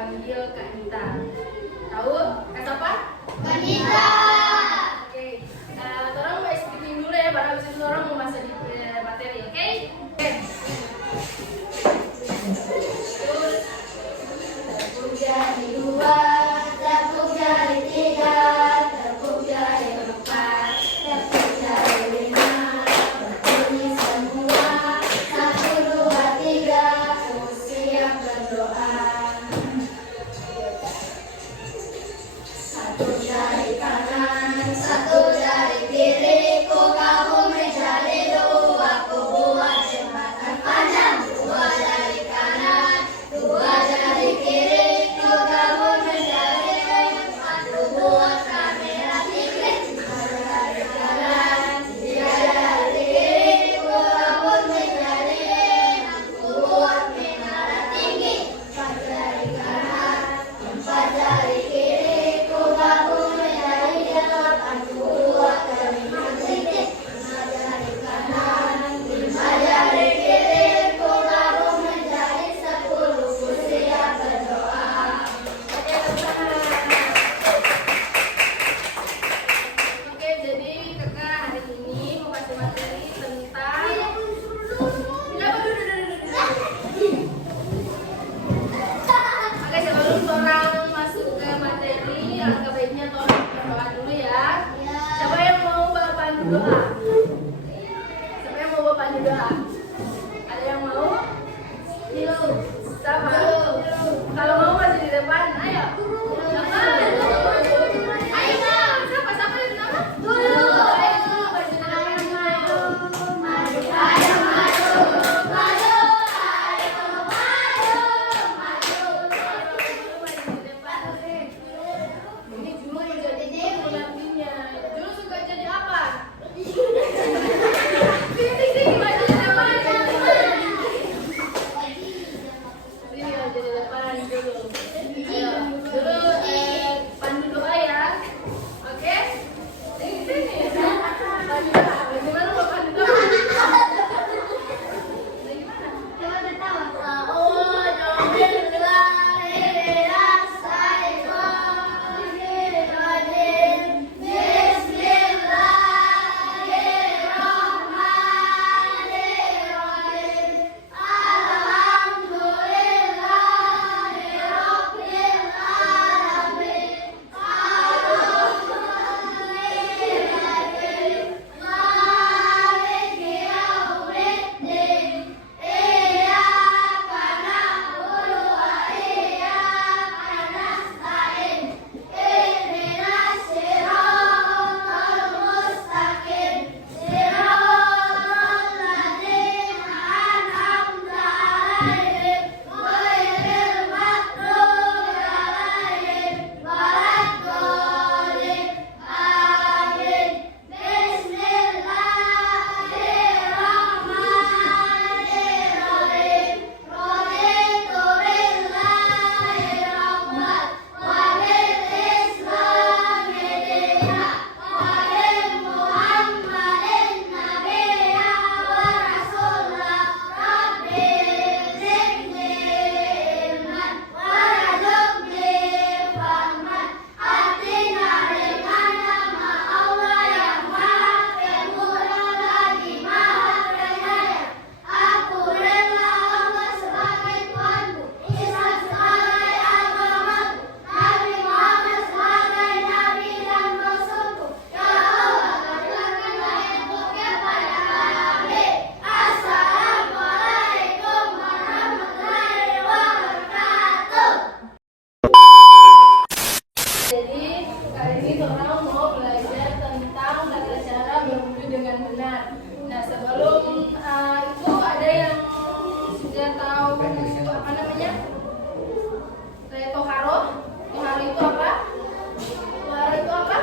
panggil Kak Nita. Tahu Kak siapa? Kak Nita. Oke. Orang mau skipping dulu ya, baru habis itu orang mau masuk di materi, oke? Tepuk jari 2, tepuk jari 3, tepuk jari 4, tepuk jari 5, berbunyi semua. 1, 2, 3, siap berdoa. Satu jari kanan, satu jari kiri, ku gabung menjadi 2, ku buat jembatan panjang. 2 jari kanan, 2 jari kiri, ku gabung menjadi 4, ku buat kamera tinggi. 2 jari kanan, 3 jari kiri, ku gabung menjadi 6, ku buat menara tinggi. 4 jari kanan, 4 jari kiri, ku gabung menjadi 8, ku buat terminal titik. 5 jari kanan, 5 jari kiri, ku gabung menjadi 10, ku siap berdoa. Oke, teman-teman. Oke, jadi kakak hari ini mau kasih materi tentang Oke, sebelum orang masuk ke materi, alangkah baiknya tolong berdoa dulu ya. Siapa yang mau bawa pandu doa? Siapa yang mau bawa pandu doa? Ada yang mau? Sama? Kalau mau masih di depan, ayo. Ayo, siapa? Siapa yang nama? Ayo, masih di depan. Ini Jul jadi nantinya. Jul suka jadi apa? Sini, maju di depan. Sini, maju di depan dulu. Ayo, dulu pandu doa ya. Oke? Sini. Pandu doa. Bagaimana mau pandu doa? Bagaimana? Jadi kali ini orang mau belajar tentang tata cara berwudu dengan benar. Nah, sebelum itu ada yang sudah tahu apa namanya? Toharo. Toharo itu apa? Toharo itu apa?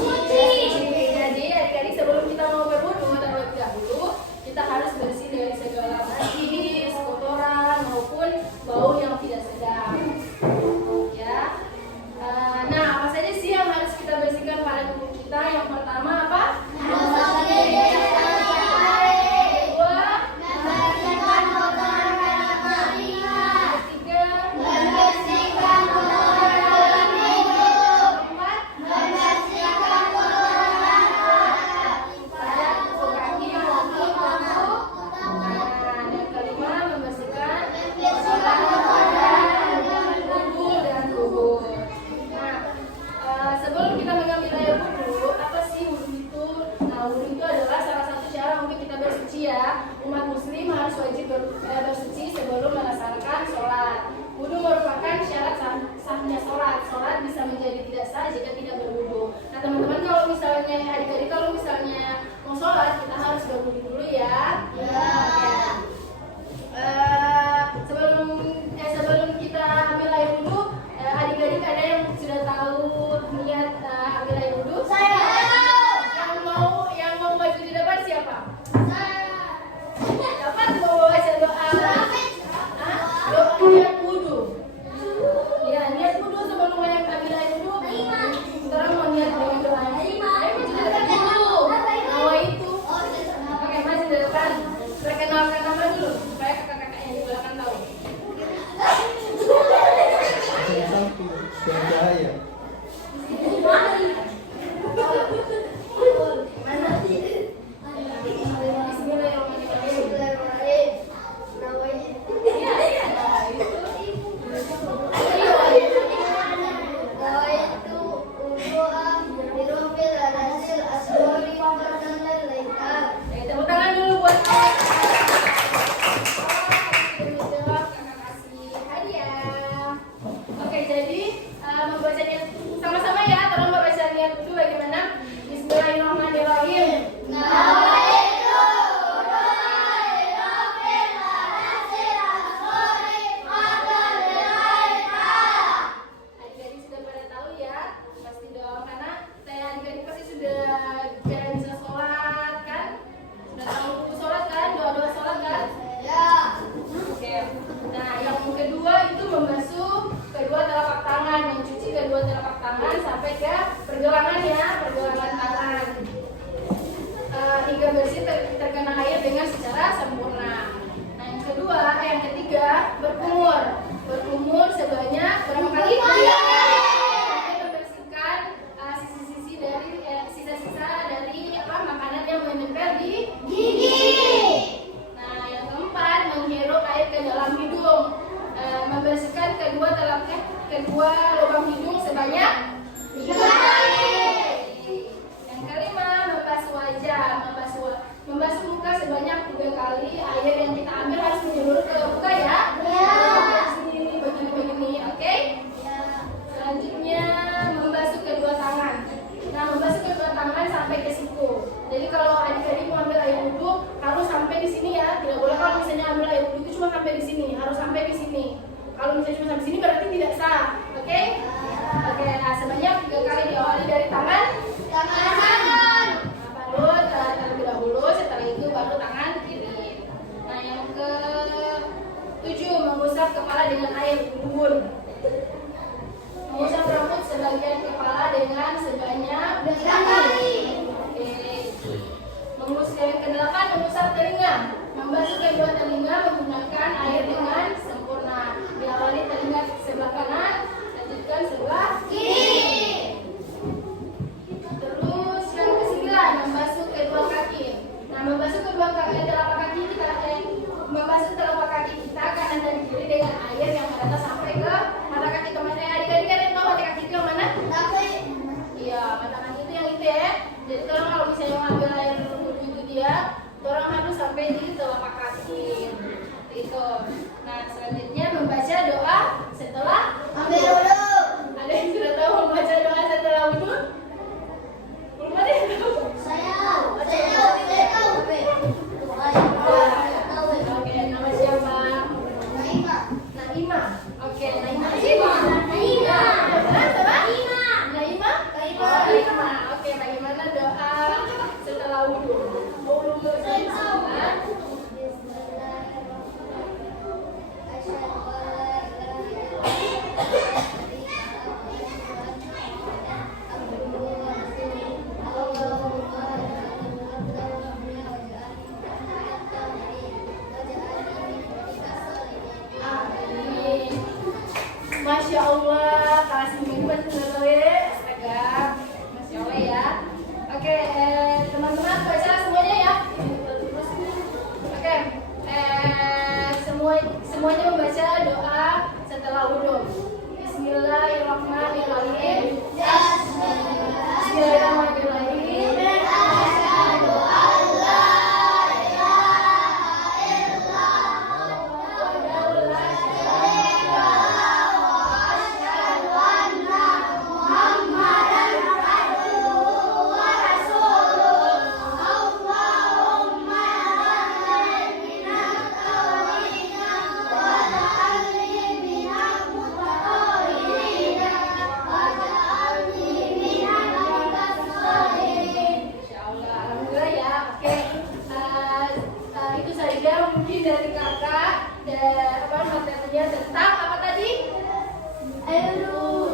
Suci. Jadi adik-adik sebelum kita mau berwudu terlebih dahulu kita harus bersih dari segala najis, kotoran maupun bau yang tidak sedap. Ya. Nah, apa saja sih yang harus kita bersihkan pada tubuh kita? Yang pertama apa? Ketiga, sebanyak berapa kali? 3 kali. Membersihkan sisi-sisi dari sisa-sisa dari makanan yang menempel di Gigi. Nah, yang keempat, menghirup air ke dalam hidung. Membersihkan kedua lubang hidung sebanyak 3 kali. Yang kelima, membasuh wajah. Membasuh muka sebanyak 3 kali. Air yang kita ambil harus menyeluruh ke muka ya. Begini, oke? Selanjutnya, membasuh kedua tangan. Nah, membasuh kedua tangan sampai ke siku. Jadi kalau adik-adik mau ambil air wudhu harus sampai di sini ya. Tidak boleh kalau misalnya ambil air wudhu itu cuma sampai di sini, harus sampai di sini. Kalau misalnya cuma sampai sini berarti tidak sah, oke? Oke, nah sebanyak 3 kali diawali dari tangan. Baru terlebih dahulu, setelah itu baru tangan kiri. Nah, yang ke-7, mengusap kepala dengan air embun. Mengusap rambut sebagian kepala dengan sebanyak 3 kali. Yang ke-8, mengusap telinga. Membasuh kedua telinga menggunakan air dengan sempurna. Diawali telinga sebelah kanan, lanjutkan sebelah Kiri. Terus yang ke-9, membasuh kedua kaki. Nah, membasuh telapak kaki kita kanan dan kiri dengan air yang merata sampai ke mata kaki teman saya. Adik-adik kalian tahu mata kaki itu yang mana? Iya, mata kaki itu yang itu ya. Jadi tolong kalau misalnya mau ambil air wudhu itu dia, tolong harus sampai di telapak kaki. Itu. Nah, selanjutnya membaca doa setelah Ambil wudhu. Ada yang sudah tahu membaca doa setelah wudhu? Belum ada yang tahu? Saya tahu. Oke, nama siapa? Naima. Oke, Naima. Naima. Oke, bagaimana doa setelah wudhu? Saya tahu. Masya Allah, kelas ini benar-benar astaga, Masya Allah ya. Oke, teman-teman baca semuanya ya. Oke, semuanya membaca doa setelah wudhu. Bismillahirrahmanirrahim. Bismillahirrahmanirrahim. Mungkin dari kakak materinya tentang apa tadi? Air wudhu.